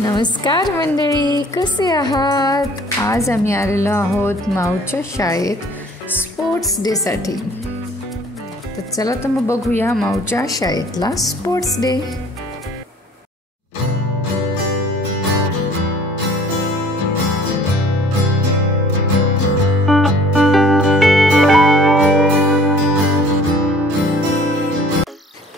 नमस्कार मंडळी, कसे आहात? आज आम्ही आलेलो आहोत माऊच्या शाळेत स्पोर्ट्स डेसाठी. तर चला तर मग बघूया माऊच्या शाळेतला स्पोर्ट्स डे.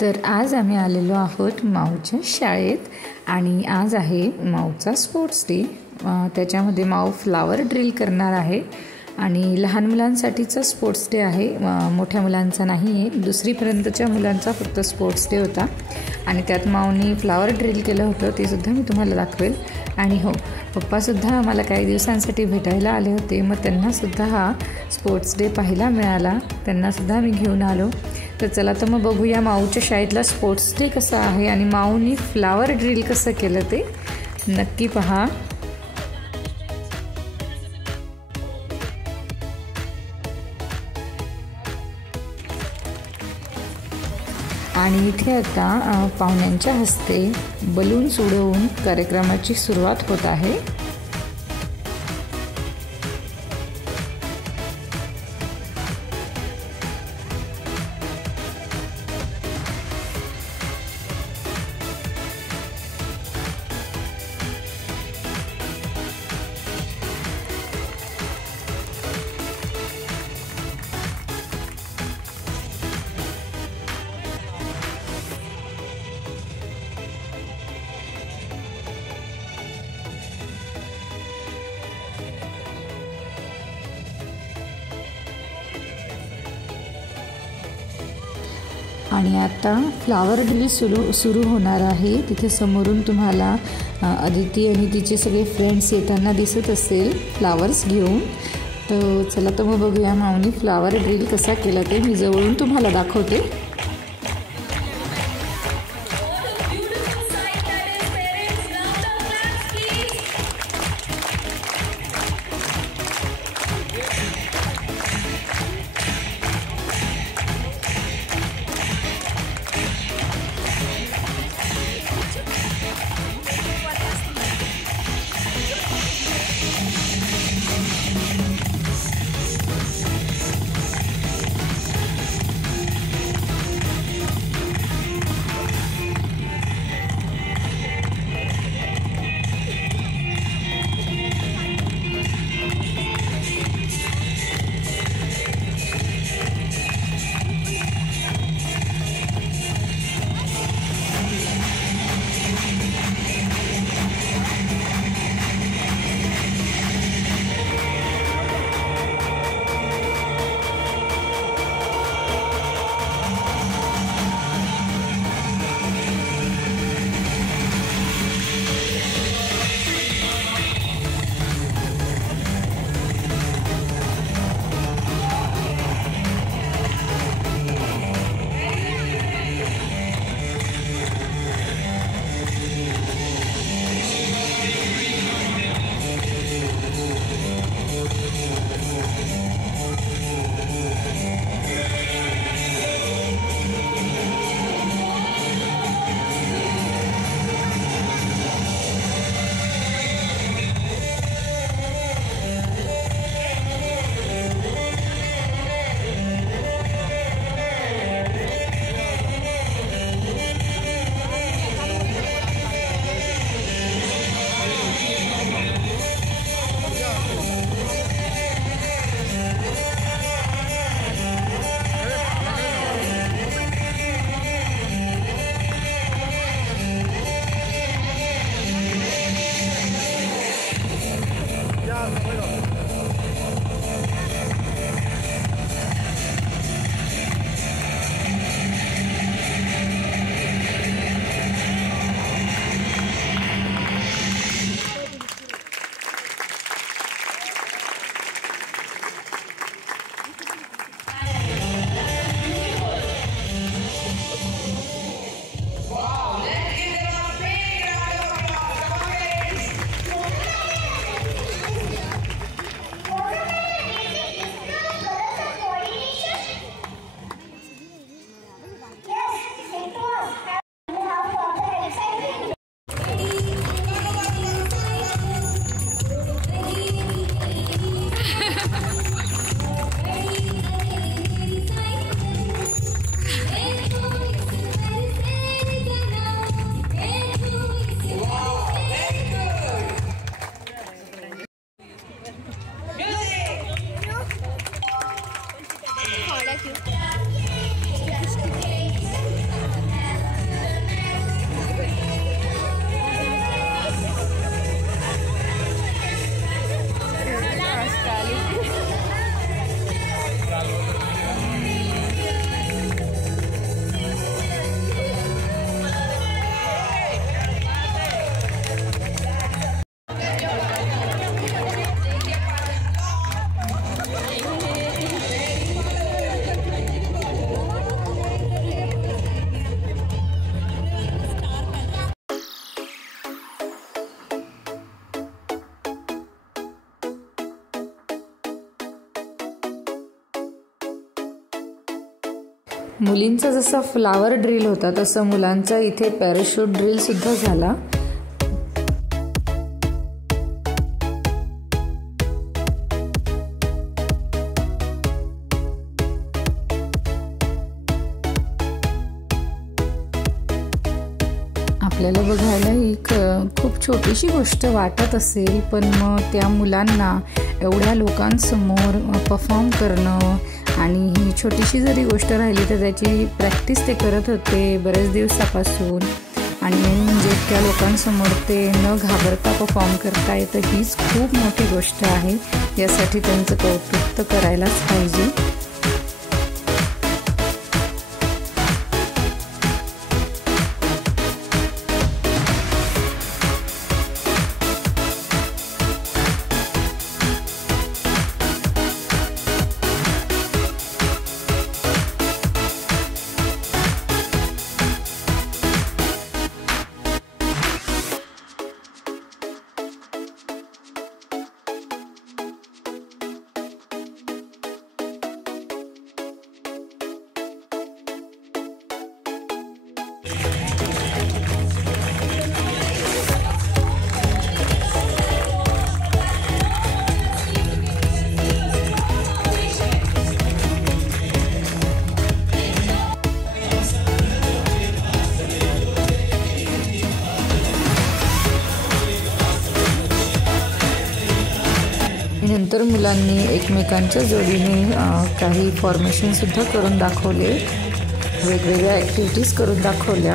तर आज आम्ही आलेलो आहोत माऊच्या शाळेत आणि आज आहे माऊचा स्पोर्ट्स डे. त्याच्यामध्ये माऊ फ्लावर ड्रिल करणार आहे आणि लहान मुलांसाठीचा स्पोर्ट्स डे आहे, मोठ्या मुलांचा नाही आहे. दुसरीपर्यंतच्या मुलांचा फक्त स्पोर्ट्स डे होता आणि त्यात माऊनी फ्लावर ड्रिल केलं होतं, ते सुद्धा मी तुम्हाला दाखवेल. आणि हो, पप्पासुद्धा आम्हाला काही दिवसांसाठी भेटायला आले होते, मग त्यांनासुद्धा हा स्पोर्ट्स डे पाहायला मिळाला, त्यांनासुद्धा मी घेऊन आलो. तर चला तर मग बघूया माऊच्या शाळेतला स्पोर्ट्स डे कसा आहे आणि माऊनी फ्लावर ड्रिल कसं केलं ते नक्की पहा. आणि इथे आता पाहुण्यांच्या हस्ते बलून्स उडवून कार्यक्रमाची सुरुवात होत आहे. आणि आता फ्लावर ड्रिल सुरू होणार आहे. तिथे समोरून तुम्हाला अदिती आणि तिचे सगळे फ्रेंड्स येताना दिसत असेल फ्लावर्स घेऊन. तर चला तर मग बघूया माऊनी फ्लावर ड्रिल कसा केला ते मी जवळून तुम्हाला दाखवते. मुलींचा जसा फ्लावर ड्रिल होता तसं मुलांचा इथे पॅराशूट ड्रिलसुद्धा झाला. आपल्याला बघायला ही खूप छोटीशी गोष्ट वाटत असेल, पण मग त्या मुलांना एवढ्या लोकांसमोर परफॉर्म करणं आणि ही छोटीशी जरी गोष्ट राहिली तर त्याची प्रॅक्टिस ते करत होते बरेच दिवसापासून. आणि मेन म्हणजे इतक्या लोकांसमोर ते न घाबरता परफॉर्म करता येतं हीच खूप मोठी गोष्ट आहे. यासाठी त्यांचं कौतुक तर करायलाच पाहिजे. नंतर मुलांनी एकमेकांच्या जोडीने काही फॉर्मेशनसुद्धा करून दाखवले, वेगवेगळ्या ॲक्टिव्हिटीज करून दाखवल्या.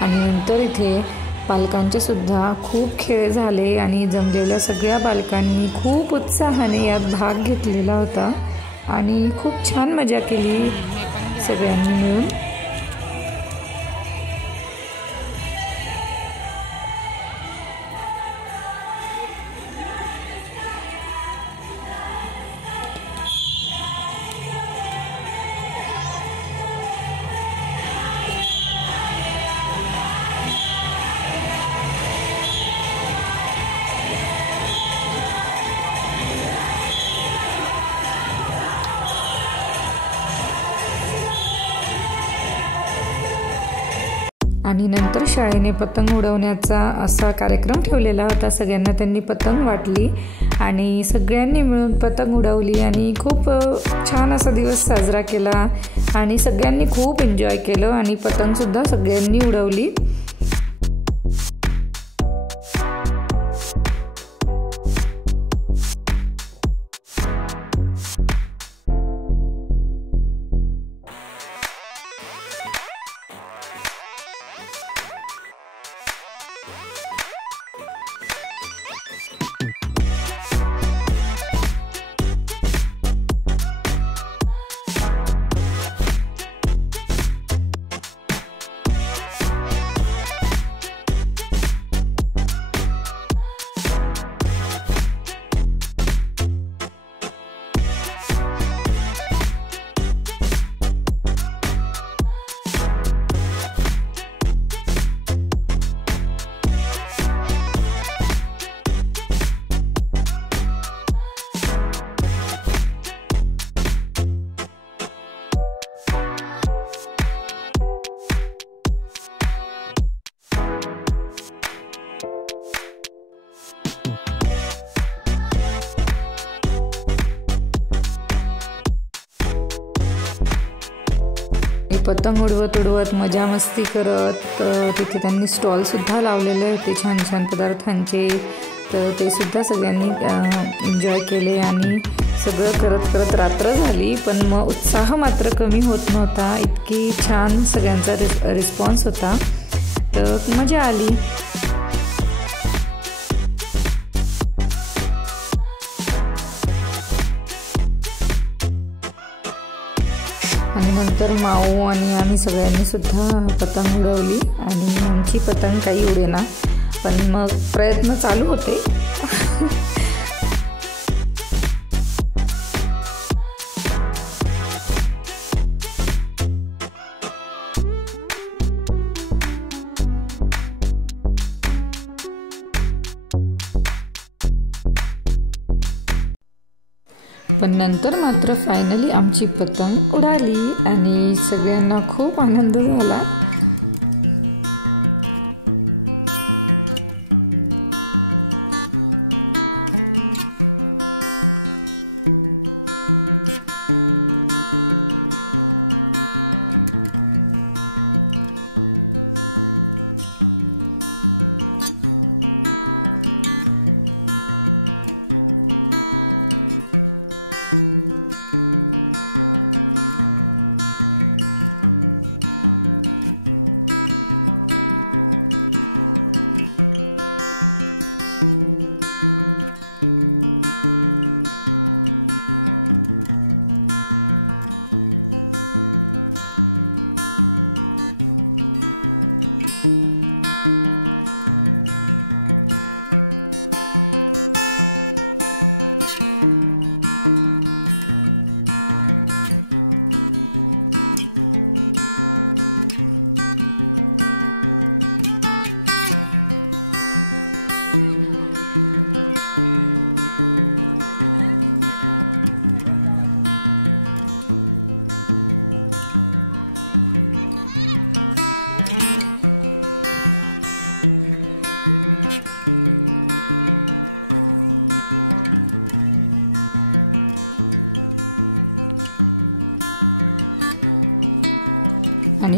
आणि नंतर इथे पालकांचे सुद्धा खूप खेळ झाले आणि जमलेल्या सगळ्या बालकांनी खूप उत्साहाने यात भाग घेतलेला होता आणि खूप छान मजा केली सगळ्यांनी मिळून. आणि नंतर शाळेने पतंग उडवण्याचा असा कार्यक्रम ठेवलेला होता. सगळ्यांना त्यांनी पतंग वाटली आणि सगळ्यांनी मिळून पतंग उडवली आणि खूप छान असा दिवस साजरा केला आणि सगळ्यांनी खूप एन्जॉय केलं आणि पतंगसुद्धा सगळ्यांनी उडवली. पतंग उडवत मजा मस्ती करत तिथे त्यांनी स्टॉलसुद्धा लावलेले होते छान छान पदार्थांचे. तर ते सुद्धा सगळ्यांनी एन्जॉय केले आणि सगळं करत करत रात्र झाली. पण मग उत्साह मात्र कमी होत नव्हता. इतकी छान सगळ्यांचा रिस्पॉन्स होता, तर मजा आली. आणि नंतर माऊ आणि आम्ही सगळ्यांनी सुद्धा पतंग उडवली आणि आमची पतंग काही उडेना, पण मग प्रयत्न चालू होते. पण नंतर मात्र फायनली आमची पतंग उडाली आणि सगळ्यांना खूप आनंद झाला.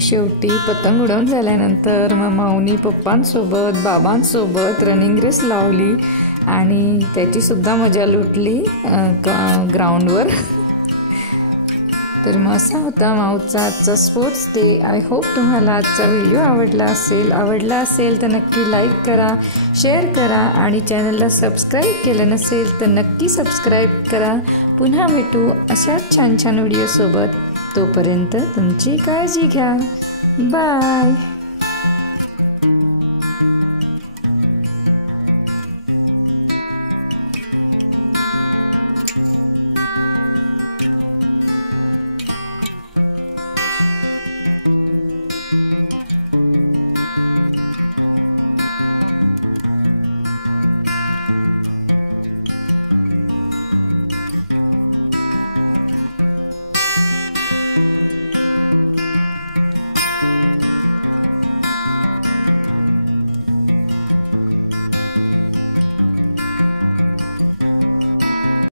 शेवटी पतंग उडवून झाल्यानंतर मग माऊनी पप्पांसोबत बाबांसोबत रनिंग रेस लावली आणि त्याचीसुद्धा मजा लुटली ग्राउंडवर. तर मग असा होता माऊचा आजचा स्पोर्ट्स डे. आय होप तुम्हाला आजचा व्हिडिओ आवडला असेल तर नक्की लाईक करा, शेअर करा आणि चॅनलला सबस्क्राईब केलं नसेल तर नक्की सबस्क्राईब करा. पुन्हा भेटू अशा छान छान व्हिडिओसोबत. तोपर्यंत तुमची काळजी घ्या. बाय.